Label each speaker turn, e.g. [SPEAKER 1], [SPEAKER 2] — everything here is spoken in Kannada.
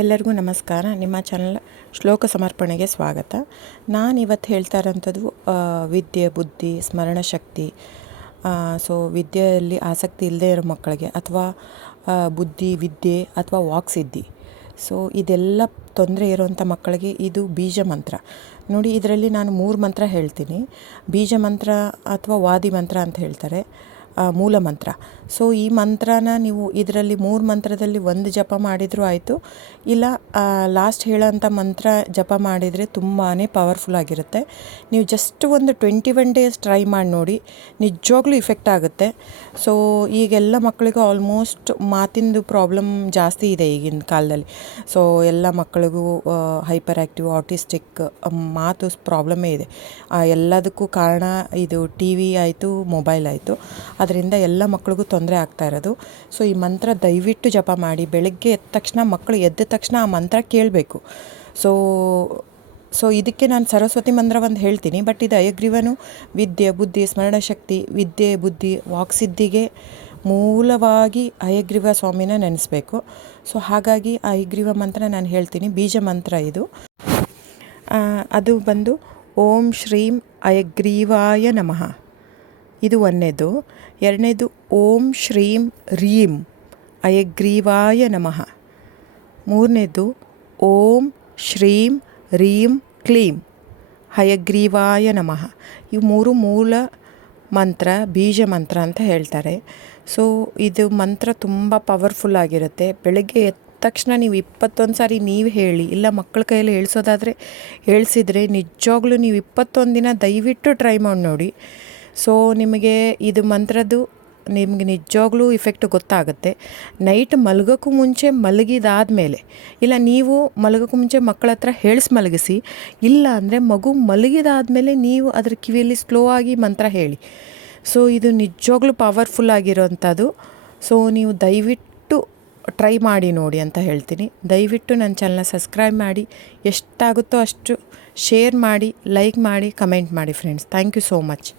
[SPEAKER 1] ಎಲ್ಲರಿಗೂ ನಮಸ್ಕಾರ. ನಿಮ್ಮ ಚಾನಲ್ ಶ್ಲೋಕ ಸಮರ್ಪಣೆಗೆ ಸ್ವಾಗತ. ನಾನು ಇವತ್ತು ಹೇಳ್ತಾ ಇರೋಂಥದ್ದು ವಿದ್ಯೆ, ಬುದ್ಧಿ ಸ್ಮರಣಶಕ್ತಿ ಸೊ ವಿದ್ಯೆಯಲ್ಲಿ ಆಸಕ್ತಿ ಇಲ್ಲದೆ ಇರೋ ಮಕ್ಕಳಿಗೆ ಅಥವಾ ಬುದ್ಧಿ, ವಿದ್ಯೆ ಅಥವಾ ವಾಕ್ಸಿದ್ಧಿ ಸೊ ಇದೆಲ್ಲ ತೊಂದರೆ ಇರುವಂಥ ಮಕ್ಕಳಿಗೆ ಇದು ಬೀಜ ಮಂತ್ರ. ನೋಡಿ, ಇದರಲ್ಲಿ ನಾನು ಮೂರು ಮಂತ್ರ ಹೇಳ್ತೀನಿ. ಬೀಜ ಮಂತ್ರ ಅಥವಾ ವಾದಿ ಮಂತ್ರ ಅಂತ ಹೇಳ್ತಾರೆ. ಮೂಲ ಮಂತ್ರ. ಸೊ ಈ ಮಂತ್ರನ ನೀವು ಇದರಲ್ಲಿ ಮೂರು ಮಂತ್ರದಲ್ಲಿ ಒಂದು ಜಪ ಮಾಡಿದರೂ ಆಯಿತು. ಇಲ್ಲ ಲಾಸ್ಟ್ ಹೇಳೋಂಥ ಮಂತ್ರ ಜಪ ಮಾಡಿದರೆ ತುಂಬಾ ಪವರ್ಫುಲ್ ಆಗಿರುತ್ತೆ. ನೀವು ಜಸ್ಟ್ ಒಂದು ಟ್ವೆಂಟಿ ಒನ್ ಡೇಸ್ ಟ್ರೈ ಮಾಡಿ ನೋಡಿ ನಿಜವಾಗ್ಲೂ ಇಫೆಕ್ಟ್ ಆಗುತ್ತೆ. ಸೊ ಈಗೆಲ್ಲ ಮಕ್ಕಳಿಗೂ ಆಲ್ಮೋಸ್ಟ್ ಮಾತಿಂದು ಪ್ರಾಬ್ಲಮ್ ಜಾಸ್ತಿ ಇದೆ ಈಗಿನ ಕಾಲದಲ್ಲಿ. ಸೊ ಎಲ್ಲ ಮಕ್ಕಳಿಗೂ ಹೈಪರ್ ಆ್ಯಕ್ಟಿವ್ ಆಟಿಸ್ಟಿಕ್ ಮಾತು ಪ್ರಾಬ್ಲಮ್ಮೇ ಇದೆ. ಎಲ್ಲದಕ್ಕೂ ಕಾರಣ ಇದು ಟಿ ವಿ ಆಯಿತು ಮೊಬೈಲ್ ಆಯಿತು. ಅದರಿಂದ ಎಲ್ಲ ಮಕ್ಕಳಿಗೂ ತೊಂದರೆ ಆಗ್ತಾ ಇರೋದು. ಸೊ ಈ ಮಂತ್ರ ದಯವಿಟ್ಟು ಜಪ ಮಾಡಿ. ಬೆಳಗ್ಗೆ ಎದ್ದ ತಕ್ಷಣ ಮಕ್ಕಳು ಎದ್ದ ತಕ್ಷಣ ಆ ಮಂತ್ರ ಕೇಳಬೇಕು. ಸೊ ಸೊ ಇದಕ್ಕೆ ನಾನು ಸರಸ್ವತಿ ಮಂತ್ರ ಒಂದು ಹೇಳ್ತೀನಿ. ಬಟ್ ಇದು ಅಯಗ್ರೀವನು, ವಿದ್ಯೆ, ಬುದ್ಧಿ ಸ್ಮರಣಶಕ್ತಿ ವಿದ್ಯೆ, ಬುದ್ಧಿ ವಾಕ್ಸಿದ್ಧಿಗೆ ಮೂಲವಾಗಿ ಅಯಗ್ರೀವ ಸ್ವಾಮಿನ ನೆನೆಸ್ಬೇಕು. ಸೊ ಹಾಗಾಗಿ ಆ ಹಯಗ್ರೀವ ಮಂತ್ರ ನಾನು ಹೇಳ್ತೀನಿ. ಬೀಜ ಮಂತ್ರ ಇದು. ಅದು ಬಂದು ಓಂ ಶ್ರೀಂ ಅಯಗ್ರೀವಾಯ ನಮಃ. ಇದು ಒಂದನೇದು ಎರಡನೇದು, ಓಂ ಶ್ರೀಂ ರೀಂ ಅಯಗ್ರೀವಾಯ ನಮಃ. ಮೂರನೇದು, ಓಂ ಶ್ರೀಂ ರೀಂ ಕ್ಲೀಂ ಹಯಗ್ರೀವಾಯ ನಮಃ. ಇವು ಮೂರು ಮೂಲ ಮಂತ್ರ, ಬೀಜ ಮಂತ್ರ ಅಂತ ಹೇಳ್ತಾರೆ. ಸೊ, ಇದು ಮಂತ್ರ ತುಂಬ ಪವರ್ಫುಲ್ ಆಗಿರುತ್ತೆ. ಬೆಳಗ್ಗೆ ಎದ್ದ ತಕ್ಷಣ ನೀವು ಇಪ್ಪತ್ತೊಂದು ಸಾರಿ ನೀವು ಹೇಳಿ, ಇಲ್ಲ ಮಕ್ಕಳ ಕೈಯಲ್ಲಿ ಹೇಳ್ಸೋದಾದರೆ ಹೇಳಿಸಿದರೆ ನಿಜವಾಗ್ಲೂ ನೀವು ಇಪ್ಪತ್ತೊಂದು ದಿನ ದಯವಿಟ್ಟು ಟ್ರೈ ಮಾಡಿ ನೋಡಿ. ಸೊ ನಿಮಗೆ ಇದು ಮಂತ್ರದ್ದು ನಿಮಗೆ ನಿಜವಾಗ್ಲೂ ಇಫೆಕ್ಟ್ ಗೊತ್ತಾಗುತ್ತೆ. ನೈಟ್ ಮಲಗೋಕ್ಕೂ ಮುಂಚೆ ಮಲಗಿದಾದಮೇಲೆ, ಇಲ್ಲ ನೀವು ಮಲಗೋಕ್ಕೂ ಮುಂಚೆ ಮಕ್ಕಳ ಹತ್ರ ಹೇಳಿಸಿ ಮಲಗಿಸಿ, ಇಲ್ಲ ಅಂದರೆ ಮಗು ಮಲಗಿದಾದಮೇಲೆ ನೀವು ಅದ್ರ ಕಿವಿಯಲ್ಲಿ ಸ್ಲೋ ಆಗಿ ಮಂತ್ರ ಹೇಳಿ. ಸೊ ಇದು ನಿಜವಾಗ್ಲೂ ಪವರ್ಫುಲ್ ಆಗಿರೋವಂಥದ್ದು ಸೊ ನೀವು ದಯವಿಟ್ಟು ಟ್ರೈ ಮಾಡಿ ನೋಡಿ ಅಂತ ಹೇಳ್ತೀನಿ. ದಯವಿಟ್ಟು ನನ್ನ ಚಾನಲ್ನ ಸಬ್ಸ್ಕ್ರೈಬ್ ಮಾಡಿ, ಎಷ್ಟಾಗುತ್ತೋ ಅಷ್ಟು ಶೇರ್ ಮಾಡಿ ಲೈಕ್ ಮಾಡಿ ಕಮೆಂಟ್ ಮಾಡಿ friends thank you so much